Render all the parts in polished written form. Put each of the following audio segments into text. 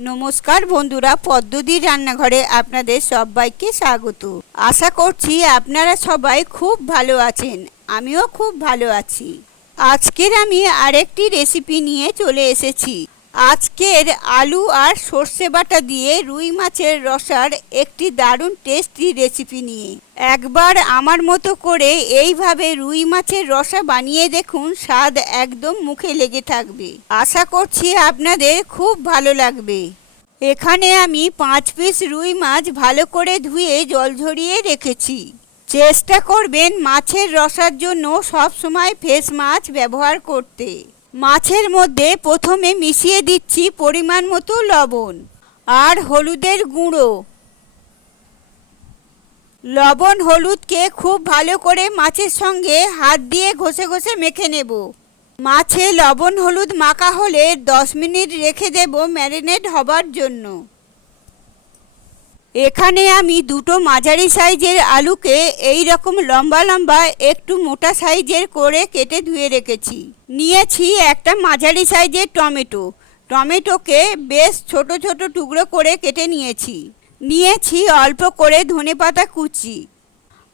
নমস্কার বন্ধুরা, পদ্মদির রান্নাঘরে আপনাদের সবাইকে স্বাগত। আশা করছি আপনারা সবাই খুব ভালো আছেন। আমিও খুব ভালো আছি। আজকের আমি আরেকটি রেসিপি নিয়ে চলে এসেছি। আজকের আলু আর সর্ষে বাটা দিয়ে রুই মাছের রসার একটি দারুণ টেস্টি রেসিপি নিয়ে। একবার আমার মতো করে এইভাবে রুই মাছের রসা বানিয়ে দেখুন, স্বাদ একদম মুখে লেগে থাকবে। আশা করছি আপনাদের খুব ভালো লাগবে। এখানে আমি 5 পিস রুই মাছ ভালো করে ধুয়ে জল ঝরিয়ে রেখেছি। চেষ্টা করবেন মাছের রসার জন্য সব সময় ফ্রেশ মাছ ব্যবহার করতে। মাছের মধ্যে প্রথমে মিশিয়ে দিচ্ছি পরিমাণ মতো লবণ আর হলুদের গুঁড়ো। লবণ হলুদকে খুব ভালো করে মাছের সঙ্গে হাত দিয়ে ঘষে ঘষে মেখে নেব। মাছে লবণ হলুদ মাখা হলে 10 মিনিট রেখে দেব ম্যারিনেট হবার জন্য। এখানে আমি দুটো মাঝারি সাইজের আলুকে এই রকম লম্বা লম্বা একটু মোটা সাইজের করে কেটে ধুয়ে রেখেছি। নিয়েছি একটা মাঝারি সাইজের টমেটোকে বেশ ছোট ছোট টুকরো করে কেটে নিয়েছি অল্প করে ধনেপাতা কুচি,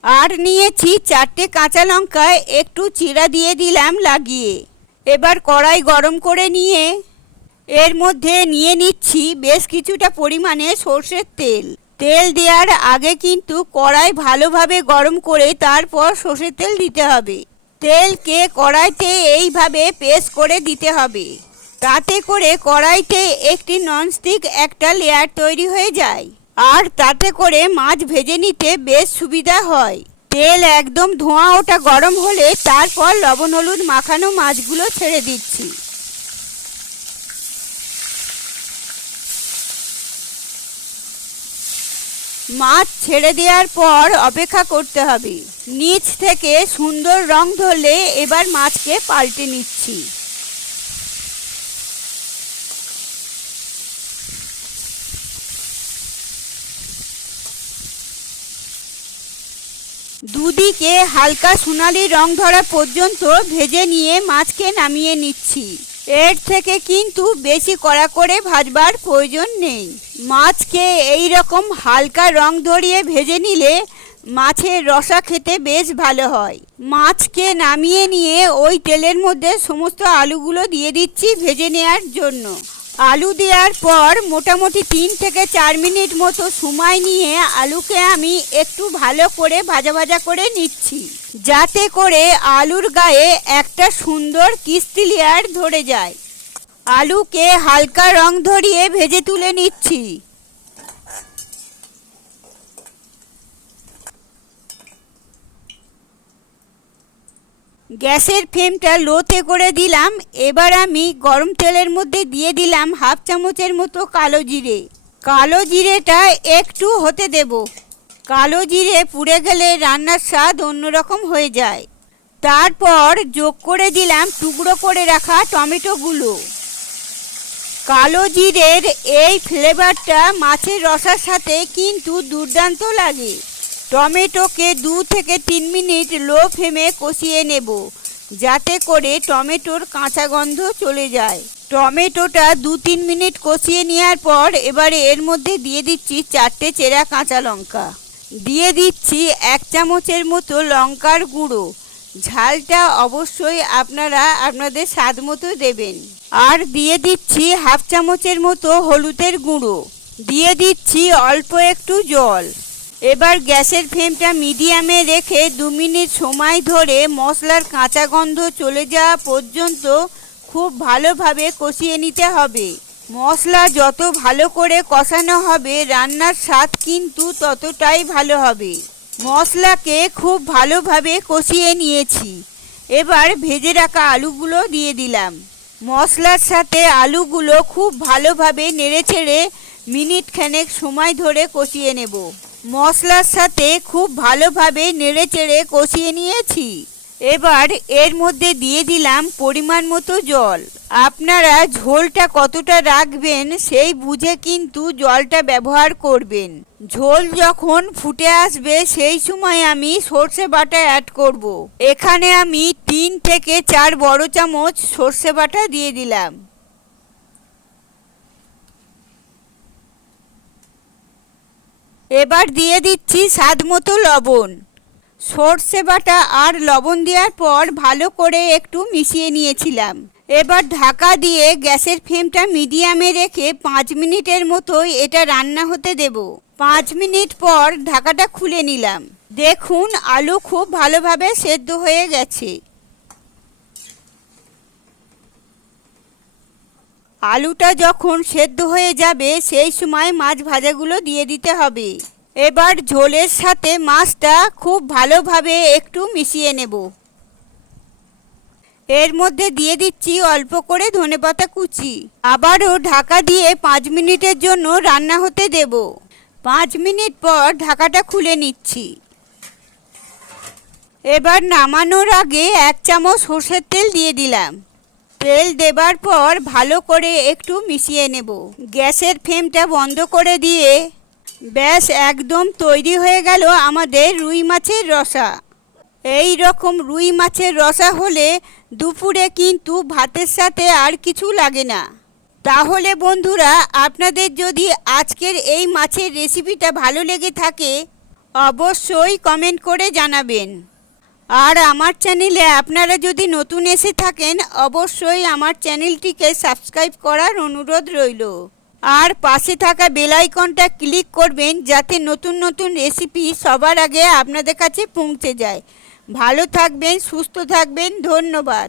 আর নিয়েছি 4টে কাঁচা লঙ্কা একটু চিরা দিয়ে দিলাম লাগিয়ে। এবার কড়াই গরম করে নিয়ে এর মধ্যে নিয়ে নিচ্ছি বেশ কিছুটা পরিমাণে সর্ষের তেল দেওয়ার আগে কিন্তু কড়াই ভালোভাবে গরম করে তারপর সর্ষের তেল দিতে হবে। তেলকে কড়াইতে এইভাবে পেস্ট করে দিতে হবে, তাতে করে কড়াইতে একটি ননস্টিক একটা লেয়ার তৈরি হয়ে যায়, আর তাতে করে মাছ ভেজে নিতে বেশ সুবিধা হয়। তেল একদম ধোঁয়া ওঠা গরম হলে তারপর লবণ হলুদ মাখানো মাছগুলো ছেড়ে দিচ্ছি। মাছ ছেড়ে দেওয়ার পর অপেক্ষা করতে হবে। নিচ থেকে সুন্দর রং ধরলে এবার মাছকে পাল্টে নিচ্ছি। দুদিকে হালকা সোনালি রং ধরা পর্যন্ত ভেজে নিয়ে মাছকে নামিয়ে নিচ্ছি। এর থেকে কিন্তু বেশি কড়া করে ভাজবার প্রয়োজন নেই। মাছকে এই রকম হালকা রং ধরিয়ে ভেজে নিলে মাছের রসা খেতে বেশ ভালো হয়। মাছকে নামিয়ে নিয়ে ওই তেলের মধ্যে সমস্ত আলুগুলো দিয়ে দিচ্ছি ভেজে নেওয়ার জন্য। আলু দেওয়ার পর মোটামুটি 3 থেকে 4 মিনিট মতো সময় নিয়ে আলুকে আমি একটু ভালো করে ভাজা করে নিচ্ছি, যাতে করে আলুর গায়ে একটা সুন্দর ক্রিস্পি লেয়ার ধরে যায়। আলুকে হালকা রং ধরিয়ে ভেজে তুলে নিচ্ছি। গ্যাসের ফ্লেমটা লোতে করে দিলাম। এবার আমি গরম তেলের মধ্যে দিয়ে দিলাম 1/2 চামচের মতো কালো জিরেটা একটু হতে দেব। কালো জিরে পুড়ে গেলে রান্নার স্বাদ অন্যরকম হয়ে যায়। তারপর যোগ করে দিলাম টুকরো করে রাখা টমেটোগুলো। কালো জিরের এই ফ্লেভারটা মাছের রসার সাথে কিন্তু দুর্দান্ত লাগে। টমেটোকে 2 থেকে 3 মিনিট লো ফ্লেমে কষিয়ে নেব, যাতে করে টমেটোর কাঁচা গন্ধ চলে যায়। টমেটোটা 2-3 মিনিট কষিয়ে নেওয়ার পর এবারে এর মধ্যে দিয়ে দিচ্ছি 4টে চেরা কাঁচা লঙ্কা, দিয়ে দিচ্ছি 1 চামচের মতো লঙ্কার গুঁড়ো। ঝালটা অবশ্যই আপনারা আপনাদের স্বাদ মতো দেবেন। আর দিয়ে দিচ্ছি 1/2 চামচের মতো হলুদের গুঁড়ো, দিয়ে দিচ্ছি অল্প একটু জল। এবার গ্যাসের ফ্লেমটা মিডিয়ামে রেখে 2 মিনিট সময় ধরে মশলার কাঁচা গন্ধ চলে যাওয়া পর্যন্ত খুব ভালোভাবে কষিয়ে নিতে হবে। মশলা যত ভালো করে কষানো হবে রান্নার স্বাদ কিন্তু ততটাই ভালো হবে। মশলাকে খুব ভালোভাবে কষিয়ে নিয়েছি। এবার ভেজে রাখা আলুগুলো দিয়ে দিলাম। মশলার সাথে আলুগুলো খুব ভালোভাবে নেড়েচেড়ে মিনিটখানেক সময় ধরে কষিয়ে নেব। মশলার সাথে খুব ভালোভাবে নেড়েচেড়ে কষিয়ে নিয়েছি। এবার এর মধ্যে দিয়ে দিলাম পরিমাণ মতো জল। আপনারা ঝোলটা কতটা রাখবেন সেই বুঝে কিন্তু জলটা ব্যবহার করবেন। ঝোল যখন ফুটে আসবে সেই সময় আমি সর্ষে বাটা অ্যাড করব। এখানে আমি 3 থেকে 4 বড় চামচ সর্ষে বাটা দিয়ে দিলাম। এবার দিয়ে দিচ্ছি স্বাদ মতো লবণ। সর্ষে বাটা আর লবণ দেওয়ার পর ভালো করে একটু মিশিয়ে নিয়েছিলাম। এবার ঢাকা দিয়ে গ্যাসের ফ্লেমটা মিডিয়ামে রেখে 5 মিনিটের মতোই এটা রান্না হতে দেব। 5 মিনিট পর ঢাকাটা খুলে নিলাম। দেখুন আলু খুব ভালোভাবে সেদ্ধ হয়ে গেছে। আলুটা যখন সেদ্ধ হয়ে যাবে সেই সময় মাছ ভাজাগুলো দিয়ে দিতে হবে। এবার ঝোলের সাথে মাছটা খুব ভালোভাবে একটু মিশিয়ে নেব। এর মধ্যে দিয়ে দিচ্ছি অল্প করে ধনেপাতা কুচি। আবারও ঢাকা দিয়ে 5 মিনিটের জন্য রান্না হতে দেব। 5 মিনিট পর ঢাকাটা খুলে নিচ্ছি। এবার নামানোর আগে 1 চামচ সরষের তেল দিয়ে দিলাম। তেল দেবার পর ভালো করে একটু মিশিয়ে নেব। গ্যাসের ফ্লেমটা বন্ধ করে দিয়ে ব্যাস একদম তৈরি হয়ে গেল আমাদের রুই মাছের রসা। এই রকম রুই মাছের রসা হলে দুপুরে কিন্তু ভাতের সাথে আর কিছু লাগে না। তাহলে বন্ধুরা, আপনাদের যদি আজকের এই মাছের রেসিপিটা ভালো লেগে থাকে অবশ্যই কমেন্ট করে জানাবেন। আর আমার চ্যানেলে আপনারা যদি নতুন এসে থাকেন অবশ্যই আমার চ্যানেলটিকে সাবস্ক্রাইব করার অনুরোধ রইল। আর পাশে থাকা বেল আইকনটা ক্লিক করবেন যাতে নতুন নতুন রেসিপি সবার আগে আপনাদের কাছে পৌঁছে যায়। ভালো থাকবেন, সুস্থ থাকবেন, ধন্যবাদ।